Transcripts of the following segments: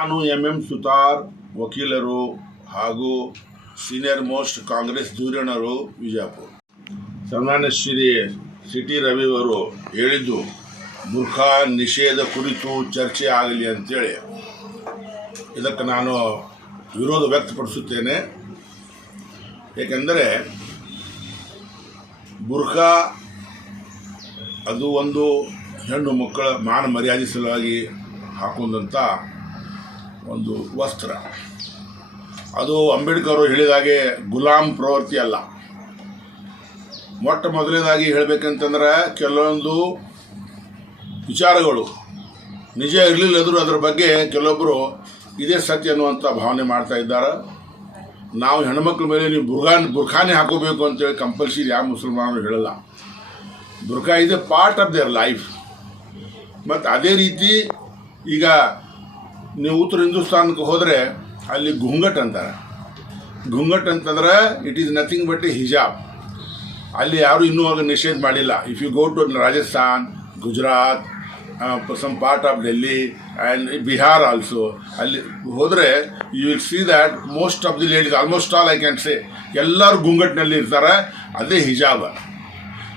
ನಾನು ಸುತಾರ್ ವಕೀಲರು ಹಾಗೂ ಸೀನಿಯರ್ ಮೋಸ್ಟ್ ಕಾಂಗ್ರೆಸ್ ಧುರೀಣರು ವಿಜಯಪುರ. ಸನ್ಮಾನ್ಯ ಶ್ರೀ ಸಿಟಿ ರವಿ ಅವರು ಹೇಳಿದ್ದು ಬುರ್ಖಾ ನಿಷೇಧ ಕುರಿತು ಚರ್ಚೆ ಆಗಲಿ ಅಂತೇಳಿ ಇದಕ್ಕೆ ನಾನು ವಿರೋಧ ವ್ಯಕ್ತಪಡಿಸುತ್ತೇನೆ. ಏಕೆಂದರೆ ಬುರ್ಖಾ ಅದು ಒಂದು ಹೆಣ್ಣು ಮಕ್ಕಳ ಮಾನ ಮರ್ಯಾದೆ ಸಲುವಾಗಿ ಹಾಕೊಂಡಂಥ ಒಂದು ವಸ್ತ್ರ. ಅದು ಅಂಬೇಡ್ಕರ್ ಅವರು ಹೇಳಿದಾಗೆ ಗುಲಾಮ್ ಪ್ರವೃತ್ತಿ ಅಲ್ಲ. ಮೊಟ್ಟ ಮೊದಲನೇದಾಗಿ ಹೇಳಬೇಕಂತಂದ್ರೆ ಕೆಲವೊಂದು ವಿಚಾರಗಳು ನಿಜ ಇರಲಿಲ್ಲದರೂ ಅದರ ಬಗ್ಗೆ ಕೆಲವೊಬ್ಬರು ಇದೇ ಸತ್ಯ ಅನ್ನುವಂಥ ಭಾವನೆ ಮಾಡ್ತಾ ಇದ್ದಾರೆ. ನಾವು ಹೆಣ್ಮಕ್ಳ ಮೇಲೆ ನೀವು ಬುರ್ಖಾನೇ ಹಾಕೋಬೇಕು ಅಂತೇಳಿ ಕಂಪಲ್ಸರಿ ಯಾವ ಮುಸಲ್ಮಾನರು ಹೇಳಲ್ಲ. ಬುರ್ಖಾ ಇದೆ ಪಾರ್ಟ್ ಆಫ್ ದೇರ್ ಲೈಫ್. ಮತ್ತು ಅದೇ ರೀತಿ ಈಗ ನೀವು ಉತ್ತರ ಹಿಂದೂಸ್ತಾನಕ್ಕೆ ಹೋದರೆ ಅಲ್ಲಿ ಘುಂಗಟ್ ಅಂತಾರೆ. ಘುಂಗಟ್ ಅಂತಂದ್ರೆ it is nothing but a hijab. ಅಲ್ಲಿ ಯಾರು ಇನ್ನೂ ಆಗ ನಿಷೇಧ ಮಾಡಿಲ್ಲ. If you go to Rajasthan, Gujarat, some part of Delhi and Bihar also, ಅಲ್ಲಿ ಹೋದರೆ you will see that most of the ladies, almost all I can say, ಎಲ್ಲರೂ ಘುಂಗಟ್ನಲ್ಲಿ ಇರ್ತಾರೆ. ಅದೇ ಹಿಜಾಬ್.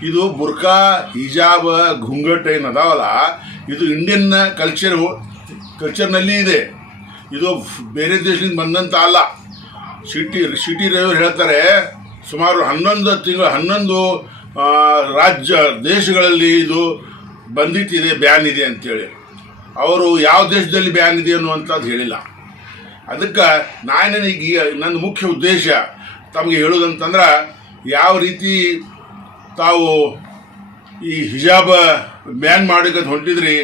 ಇದು ಬುರ್ಖಾ, ಹಿಜಾಬ್, ಘುಂಗಟ್ ಏನು ಅದಾವಲ್ಲ, ಇದು ಇಂಡಿಯನ್ ಕಲ್ಚರ್ನಲ್ಲಿ ಇದೆ. ಇದು ಬೇರೆ ದೇಶದಿಂದ ಬಂದಂತ ಅಲ್ಲ. ಸಿಟಿ ರವಿ ಹೇಳ್ತಾರೆ ಸುಮಾರು 11 ರಾಜ್ಯ ದೇಶಗಳಲ್ಲಿ ಇದು ಬಂದಿತ್ತಿದೆ, ಬ್ಯಾನ್ ಇದೆ ಅಂತೇಳಿ. ಅವರು ಯಾವ ದೇಶದಲ್ಲಿ ಬ್ಯಾನ್ ಇದೆ ಅನ್ನುವಂಥದ್ದು ಹೇಳಿಲ್ಲ. ಅದಕ್ಕೆ ನಾನೇನೀಗ ನನ್ನ ಮುಖ್ಯ ಉದ್ದೇಶ ತಮಗೆ ಹೇಳೋದಂತಂದ್ರೆ, ಯಾವ ರೀತಿ ತಾವು ಈ ಹಿಜಾಬ್ ಬ್ಯಾನ್ ಮಾಡೋಕ್ಕೆ ಹೊಂಟಿದ್ರಿ,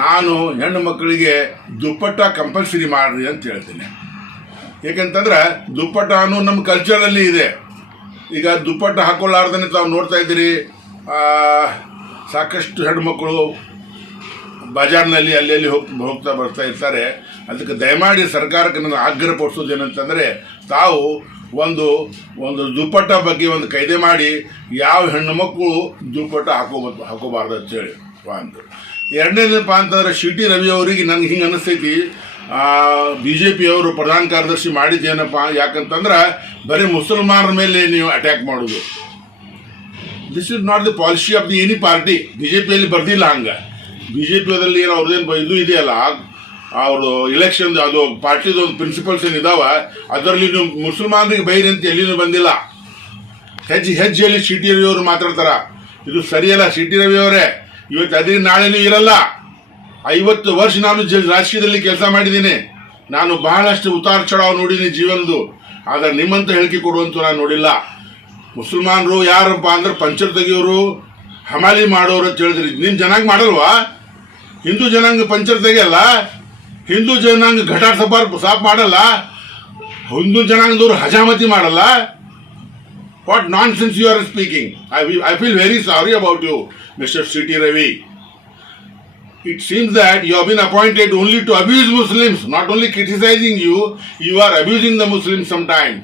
ನಾನು ಹೆಣ್ಣು ಮಕ್ಕಳಿಗೆ ದುಪ್ಪಟ್ಟ ಕಂಪಲ್ಸರಿ ಮಾಡಿರಿ ಅಂತ ಹೇಳ್ತೀನಿ. ಏಕೆಂತಂದ್ರೆ ದುಪ್ಪಟ್ಟನು ನಮ್ಮ ಕಲ್ಚರಲ್ಲಿ ಇದೆ. ಈಗ ದುಪ್ಪಟ್ಟ ಹಾಕೊಳ್ಳಾರ್ದೇ ತಾವು ನೋಡ್ತಾ ಇದ್ದೀರಿ, ಸಾಕಷ್ಟು ಹೆಣ್ಮಕ್ಳು ಬಜಾರ್ನಲ್ಲಿ ಅಲ್ಲಿ ಹೋಗ್ತಾ ಬರ್ತಾ ಇರ್ತಾರೆ. ಅದಕ್ಕೆ ದಯಮಾಡಿ ಸರ್ಕಾರಕ್ಕೆ ನಾನು ಆಗ್ರಹ ಪಡಿಸೋದೇನಂತಂದರೆ, ತಾವು ಒಂದು ದುಪ್ಪಟ್ಟ ಬಗ್ಗೆ ಒಂದು ಕಾಯ್ದೆ ಮಾಡಿ ಯಾವ ಹೆಣ್ಣು ಮಕ್ಕಳು ದುಪ್ಪಟ್ಟ ಹಾಕೋಬಾರ್ದು ಅಂತೇಳಿ ಅಂತ. ಎರಡನೇದಪ್ಪ ಅಂತಂದ್ರೆ ಸಿಟಿ ರವಿ ಅವರಿಗೆ ನನಗೆ ಹಿಂಗೆ ಅನಿಸ್ತೈತಿ, BJP ಅವರು ಪ್ರಧಾನ ಕಾರ್ಯದರ್ಶಿ ಮಾಡಿದ್ದೇನಪ್ಪ, ಯಾಕಂತಂದ್ರೆ ಬರೀ ಮುಸಲ್ಮಾನರ ಮೇಲೆ ನೀವು ಅಟ್ಯಾಕ್ ಮಾಡೋದು. This is not the policy of the any party. BJPಯಲ್ಲಿ ಬರ್ದಿಲ್ಲ ಹಂಗೆ. BJPದಲ್ಲಿ ಏನು ಅವ್ರದ್ದೇನು ಇದು ಇದೆಯಲ್ಲ, ಅವರು ಎಲೆಕ್ಷನ್ ಅದು ಪಾರ್ಟಿದು ಒಂದು ಪ್ರಿನ್ಸಿಪಲ್ಸ್ ಏನಿದಾವ, ಅದರಲ್ಲಿ ನೀವು ಮುಸಲ್ಮಾನರಿಗೆ ಬೈರಿ ಅಂತ ಎಲ್ಲಿನೂ ಬಂದಿಲ್ಲ. ಹೆಜ್ಜೆಯಲ್ಲಿ ಸಿಟಿ ರವಿ ಅವರು ಮಾತಾಡ್ತಾರ. ಇದು ಸರಿಯಲ್ಲ. ಸಿಟಿ ರವಿ ಅವರೇ, ಇವತ್ತು ಅದೇ ನಾಳೆನೂ ಇರಲ್ಲ. 50 ವರ್ಷ ನಾನು ರಾಜಕೀಯದಲ್ಲಿ ಕೆಲಸ ಮಾಡಿದ್ದೀನಿ. ನಾನು ಬಹಳಷ್ಟು ಉತಾರ ಚಢಾವ್ ನೋಡಿದ್ದೀನಿ ಜೀವನದು. ಆದರೆ ನಿಮ್ಮಂತ ಹೇಳಿಕೆ ಕೊಡುವಂತೂ ನಾನು ನೋಡಿಲ್ಲ. ಮುಸಲ್ಮಾನರು ಯಾರಪ್ಪ ಅಂದ್ರೆ ಪಂಚರ್ ತೆಗಿಯೋರು, ಹಮಾಲಿ ಮಾಡೋರು ಅಂತ ಹೇಳಿದ್ರಿ. ನಿಮ್ಮ ಜನಾಂಗ ಮಾಡಲ್ವಾ? ಹಿಂದೂ ಜನಾಂಗ ಪಂಚರ್ ತೆಗಿಯಲ್ಲ, ಹಿಂದೂ ಜನಾಂಗ ಘಟಾರ್ ಸಾಫ್ ಮಾಡಲ್ಲ, ಹಿಂದೂ ಜನಾಂಗದವರು ಹಜಾಮತಿ ಮಾಡಲ್ಲ. What nonsense you are speaking. I feel very sorry about you, mister C T Ravi. It seems that you have been appointed only to abuse Muslims, not only criticizing you, you are abusing the Muslims sometimes.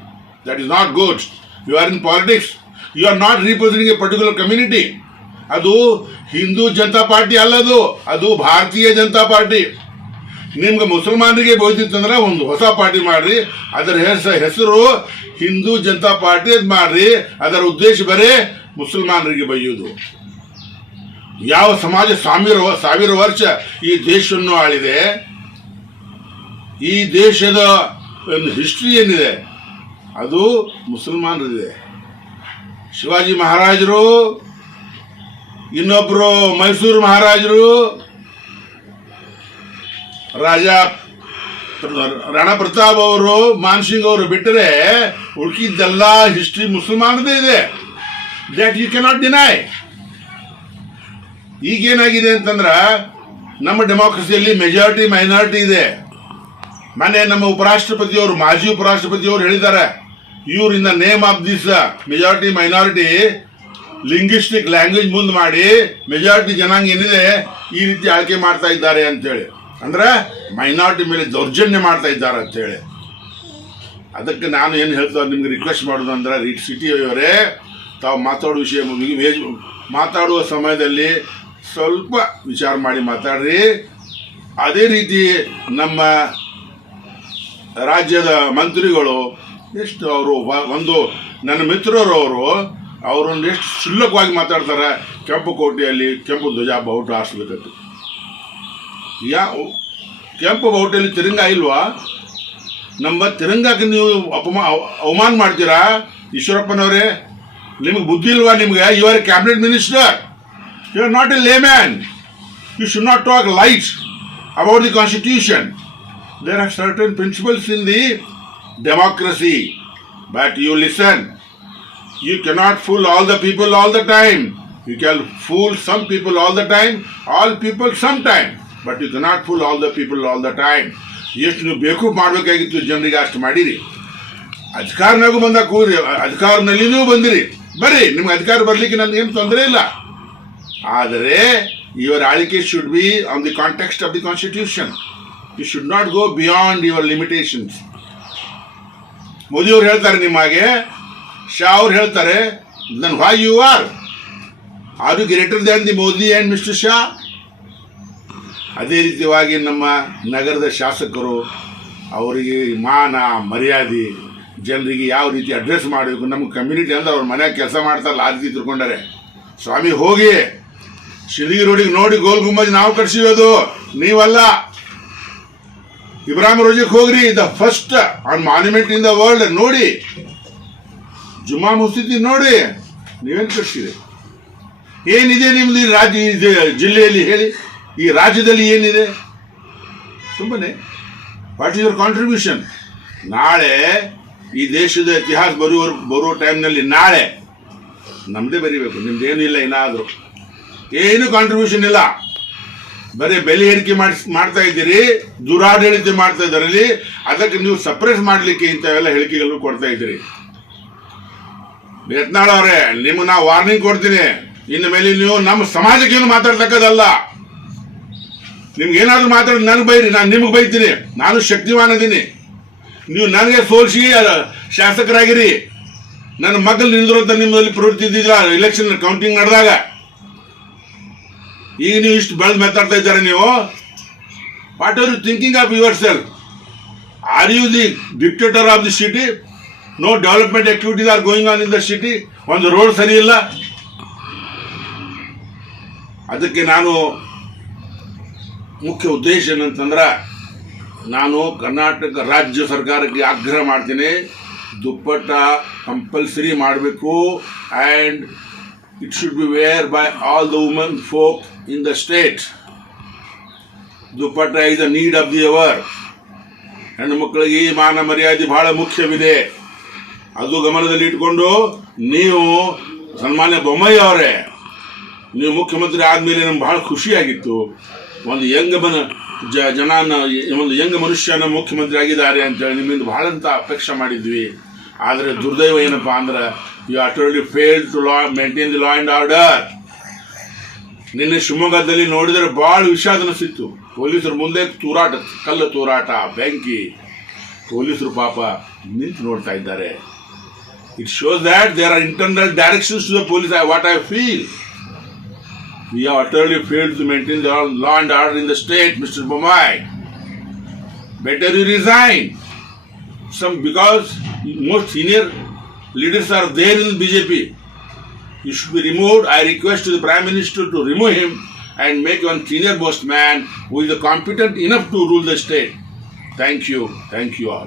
That is not good. You are in politics. You are not representing a particular community. ಅದು Hindu Janata party ಅಲ್ಲದು, ಅದು ಭಾರತೀಯ Janata party. ನಿಮ್ಗೆ ಮುಸಲ್ಮಾನರಿಗೆ ಬೋಯ್ತಿತ್ತಂದ್ರೆ ಒಂದು ಹೊಸ party ಮಾಡ್ರಿ, ಅದರ ಹೆಸರು Hindu Janata party ಅದು ಮಾಡ್ರಿ. ಅದರ ಉದ್ದೇಶ ಬರೀ ಮುಸಲ್ಮಾನರಿಗೆ ಬೈಯೋದು. ಯಾವ ಸಮಾಜ ಸಾವಿರ ವರ್ಷ ಈ ದೇಶವನ್ನು ಆಳಿದೆ, ಈ ದೇಶದ ಒಂದು ಹಿಸ್ಟ್ರಿ ಏನಿದೆ ಅದು ಮುಸಲ್ಮಾನರಿದೆ. ಶಿವಾಜಿ ಮಹಾರಾಜರು, ಇನ್ನೊಬ್ಬರು ಮೈಸೂರು ಮಹಾರಾಜರು, ರಾಣಾ ಪ್ರತಾಪ್ ಅವರು, ಮಾನ್ಸಿಂಗ್ ಅವರು ಬಿಟ್ಟರೆ ಉಳ್ಕಿದ್ದೆಲ್ಲ ಹಿಸ್ಟ್ರಿ ಮುಸಲ್ಮಾನದೇ ಇದೆ. That you cannot deny. ಈಗೇನಾಗಿದೆ ಅಂತಂದ್ರೆ, ನಮ್ಮ ಡೆಮಾಕ್ರಸಿಯಲ್ಲಿ ಮೆಜಾರಿಟಿ ಮೈನಾರಿಟಿ ಇದೆ. ಮೊನ್ನೆ ನಮ್ಮ ಉಪರಾಷ್ಟ್ರಪತಿಯವರು, ಮಾಜಿ ಉಪರಾಷ್ಟ್ರಪತಿಯವರು ಹೇಳಿದ್ದಾರೆ, ಇವ್ರು in the name of this majority minority linguistic language ಮುಂದೆ ಮಾಡಿ ಮೆಜಾರಿಟಿ ಜನಾಂಗ ಏನಿದೆ ಈ ರೀತಿ ಆಯ್ಕೆ ಮಾಡ್ತಾ ಇದ್ದಾರೆ ಅಂತೇಳಿ. ಅಂದ್ರೆ ಮೈನಾರಿಟಿ ಮೇಲೆ ದೌರ್ಜನ್ಯ ಮಾಡ್ತಾ ಇದ್ದಾರೆ ಅಂತೇಳಿ. ಅದಕ್ಕೆ ನಾನು ಏನು ಹೇಳ್ತಾರೆ, ನಿಮ್ಗೆ ರಿಕ್ವೆಸ್ಟ್ ಮಾಡೋದು ಅಂದ್ರೆ, ಸಿಟಿ ಅವರೇ, ತಾವು ಮಾತಾಡುವ ಸಮಯದಲ್ಲಿ ಸ್ವಲ್ಪ ವಿಚಾರ ಮಾಡಿ ಮಾತಾಡ್ರಿ. ಅದೇ ರೀತಿ ನಮ್ಮ ರಾಜ್ಯದ ಮಂತ್ರಿಗಳು ಎಷ್ಟು ಅವರು ಒಂದು ನನ್ನ ಮಿತ್ರರವರು ಅವರನ್ನು ಎಷ್ಟು ಕ್ಷುಲ್ಲಕವಾಗಿ ಮಾತಾಡ್ತಾರೆ. ಕೆಂಪು ಕೋಟೆಯಲ್ಲಿ ಕೆಂಪು ಧ್ವಜ ಬಾವುಟ ಹಾರಿಸ್ಬೇಕಂತ. ಕೆಂಪು ಬಾವುಟೆಯಲ್ಲಿ ತಿರಂಗ ಇಲ್ವಾ? ನಮ್ಮ ತಿರಂಗಕ್ಕೆ ನೀವು ಅವಮಾನ ಮಾಡ್ತೀರಾ? ಈಶ್ವರಪ್ಪನವರೇ, ನಿಮಗೆ ಬುದ್ಧಿ ಇಲ್ವಾ? ನಿಮಗೆ you are a cabinet minister, you are not a layman. You should not talk light about the constitution. There are certain principles in the democracy, but you listen. You cannot fool all the people all the time. You can fool some people all the time, all people sometime, but you cannot fool all the people all the time. ಎಷ್ಟು ನೀವು ಬೇಕು ಮಾಡಬೇಕಾಗಿತ್ತು ಜನರಿಗೆ ಅಷ್ಟು ಮಾಡಿರಿ. ಅಧಿಕಾರನಾಗೂ ಬಂದಾಗ ಕೂರಿ, ಅಧಿಕಾರದಲ್ಲಿ ನೀವು ಬಂದಿರಿ, ಬರ್ರಿ, ನಿಮ್ಗೆ ಅಧಿಕಾರ ಬರಲಿಕ್ಕೆ ನನಗೇನು ತೊಂದರೆ ಇಲ್ಲ. ಆದರೆ your ಆಳಿಕೆ should be on the context of the constitution. You should not go beyond your limitations. ಮೋದಿಯವರು ಹೇಳ್ತಾರೆ ನಿಮಗೆ, ಶಾ ಅವ್ರು ಹೇಳ್ತಾರೆ, then why you are you greater than the Modi and Mr. Shah? ಅದೇ ರೀತಿಯಾಗಿ ನಮ್ಮ ನಗರದ ಶಾಸಕರು, ಅವರಿಗೆ ಮಾನ ಮರ್ಯಾದೆ, ಜನರಿಗೆ ಯಾವ ರೀತಿ ಅಡ್ರೆಸ್ ಮಾಡಬೇಕು, ನಮ್ಮ ಕಮ್ಯುನಿಟಿ ಅಂದ್ರೆ ಅವ್ರ ಮನೆಯಾಗ ಕೆಲಸ ಮಾಡ್ತಾರಲ್ಲ ಆ ರೀತಿ ತಿಳ್ಕೊಂಡಾರೆ. ಸ್ವಾಮಿ ಹೋಗಿ ಶಿರಗಿ ರೋಡಿಗೆ ನೋಡಿ, ಗೋಲ್ ಗುಂಬಜ್ ನಾವು ಕಟ್ಸಿರೋದು, ನೀವಲ್ಲ. ಇಬ್ರಾಹಿಂ ರೋಜಿಗೆ ಹೋಗ್ರಿ, the first on monument in the world ನೋಡಿ. ಜುಮ್ಮಾ ಮಸೀದಿ ನೋಡಿ, ನೀವೇನು ಕಟ್ಸಿರಿ? ಏನಿದೆ ನಿಮ್ದು ಈ ರಾಜ್ಯ ಜಿಲ್ಲೆಯಲ್ಲಿ ಹೇಳಿ, ಈ ರಾಜ್ಯದಲ್ಲಿ ಏನಿದೆ? ಸುಮ್ಮನೆ ವಾಟ್ ಇಸ್ ಯುವರ್ ಕಾಂಟ್ರಿಬ್ಯೂಷನ್? ನಾಳೆ ಈ ದೇಶದ ಇತಿಹಾಸ ಬರುವ ಟೈಮ್ನಲ್ಲಿ ನಾಳೆ ನಮ್ಮದೇ ಬರೀಬೇಕು, ನಿಮ್ದೇನಿಲ್ಲ. ಏನಾದರೂ ಏನು ಕಾಂಟ್ರಿಬ್ಯೂಷನ್ ಇಲ್ಲ, ಬರೀ ಬೆಲೆ ಏರಿಕೆ ಮಾಡ್ತಾ ಇದ್ದೀರಿ, ದುರಾಡಳಿತ ಮಾಡ್ತಾ ಇದ್ದಾರಲ್ಲಿ. ಅದಕ್ಕೆ ನೀವು ಸಪ್ರೆಸ್ ಮಾಡಲಿಕ್ಕೆ ಇಂಥವೆಲ್ಲ ಹೇಳಿಕೆಗಳನ್ನು ಕೊಡ್ತಾ ಇದ್ದೀರಿ. ಯತ್ನಾಳ್ ಅವರೇ, ನಿಮ್ಗೆ ನಾವು ವಾರ್ನಿಂಗ್ ಕೊಡ್ತೀನಿ, ಇನ್ನು ಮೇಲೆ ನೀವು ನಮ್ಮ ಸಮಾಜಕ್ಕೇನು ಮಾತಾಡ್ತಕ್ಕದಲ್ಲ. ನಿಮ್ಗೆ ಏನಾದರೂ ಮಾತಾಡಿ ನನಗೆ ಬೈರಿ, ನಾನು ನಿಮಗೆ ಬೈತೀನಿ. ನಾನು ಶಕ್ತಿವಾನದೀನಿ. ನೀವು ನನಗೆ ಸೋಲಿಸಿ ಶಾಸಕರಾಗಿರಿ. ನನ್ನ ಮಕ್ಕಳು ನಿಂದ್ರು ಅಂತ ನಿಮ್ಮಲ್ಲಿ ಪ್ರವೃತ್ತಿ ಇದ್ದಿದ್ದಿಲ್ಲ ಎಲೆಕ್ಷನ್ ಕೌಂಟಿಂಗ್ ನಡೆದಾಗ. ಈಗ ನೀವು ಇಷ್ಟು ಬೆಳೆದು ಮಾತಾಡ್ತಾ ಇದ್ದಾರೆ. ನೀವು what are you thinking of yourself? Are you the dictator of the city? No development activities are going on in the city. ಒಂದು ರೋಡ್ ಸರಿ ಇಲ್ಲ. ಅದಕ್ಕೆ ನಾನು ಮುಖ್ಯ ಉದ್ದೇಶ ಏನಂತಂದ್ರೆ, ನಾನು ಕರ್ನಾಟಕ ರಾಜ್ಯ ಸರ್ಕಾರಕ್ಕೆ ಆಗ್ರಹ ಮಾಡ್ತೀನಿ, ದುಪ್ಪಟ್ಟ ಕಂಪಲ್ಸರಿ ಮಾಡಬೇಕು. And it should be wear by all the women folk in the state. Dupatta is a need of the hour. ಹೆಣ್ಣು ಮಕ್ಕಳಿಗೆ ಈ ಮಾನ ಮರ್ಯಾದೆ ಬಹಳ ಮುಖ್ಯವಿದೆ. ಅದು ಗಮನದಲ್ಲಿ ಇಟ್ಕೊಂಡು ನೀವು, ಸನ್ಮಾನ್ಯ ಬೊಮ್ಮಾಯಿ ಅವರೇ, ನೀವು ಮುಖ್ಯಮಂತ್ರಿ ಆದಮೇಲೆ ನಮ್ಗೆ ಬಹಳ ಖುಷಿಯಾಗಿತ್ತು. ಒಂದು ಒಂದು ಯಂಗ್ ಮನುಷ್ಯನ ಮುಖ್ಯಮಂತ್ರಿ ಆಗಿದ್ದಾರೆ ಅಂತೇಳಿ ನಿಮ್ಮಿಂದ ಬಹಳ ಅಂತ ಅಪೇಕ್ಷೆ ಮಾಡಿದ್ವಿ. ಆದರೆ ದುರ್ದೈವ ಏನಪ್ಪಾ ಅಂದ್ರೆ, you utterly fail to maintain the law and order. ನಿನ್ನೆ ಶಿವಮೊಗ್ಗದಲ್ಲಿ ನೋಡಿದರೆ ಭಾಳ ವಿಷಾದ ಅನಿಸಿತ್ತು. ಪೊಲೀಸರ ಮುಂದೆ ತೂರಾಟ, ಕಲ್ಲು ತೂರಾಟ, ಬೆಂಕಿ. ಪೊಲೀಸರು ಪಾಪ ನಿಂತು ನೋಡ್ತಾ ಇದ್ದಾರೆ. It shows that there are internal directions to the police. What I feel, we have utterly failed to maintain the law and order in the state, Mr. Bommai. Better you resign. Because most senior leaders are there in BJP. You should be removed. I request to the Prime Minister to remove him and make one senior most man who is competent enough to rule the state. Thank you all.